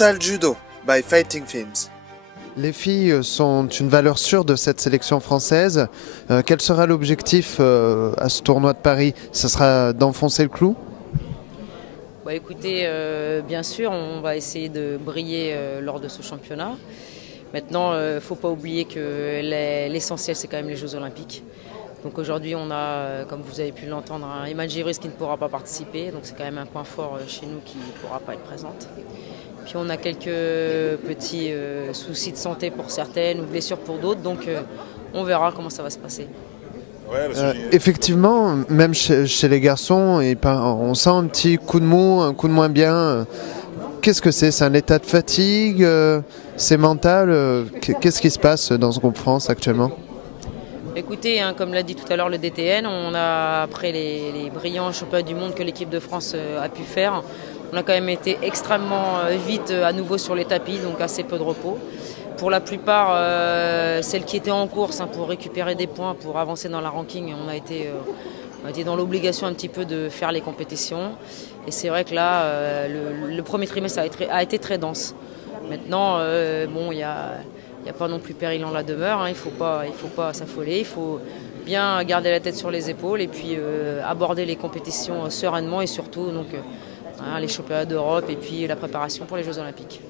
Total Judo by Fighting Films. Les filles sont une valeur sûre de cette sélection française. Quel sera l'objectif à ce tournoi de Paris? Ce sera d'enfoncer le clou? Écoutez, bien sûr, on va essayer de briller lors de ce championnat. Maintenant, il ne faut pas oublier que l'essentiel, c'est quand même les Jeux Olympiques. Donc aujourd'hui, on a, comme vous avez pu l'entendre, un Eman Gibris qui ne pourra pas participer. Donc c'est quand même un point fort chez nous qui ne pourra pas être présente. Puis on a quelques petits soucis de santé pour certaines ou blessures pour d'autres. Donc on verra comment ça va se passer. Effectivement, même chez les garçons, on sent un petit coup de mou, un coup de moins bien. Qu'est-ce que c'est? C'est un état de fatigue? C'est mental? Qu'est-ce qui se passe dans ce groupe France actuellement? Écoutez, comme l'a dit tout à l'heure le DTN, on a, après les brillants championnats du monde que l'équipe de France a pu faire, on a quand même été extrêmement vite à nouveau sur les tapis, donc assez peu de repos. Pour la plupart, celles qui étaient en course pour récupérer des points, pour avancer dans la ranking, on a été dans l'obligation un petit peu de faire les compétitions. Et c'est vrai que là, le premier trimestre a été très dense. Maintenant, il n'y a pas non plus péril en la demeure, il faut pas s'affoler, il faut bien garder la tête sur les épaules et puis aborder les compétitions sereinement et surtout les championnats d'Europe et puis la préparation pour les Jeux Olympiques.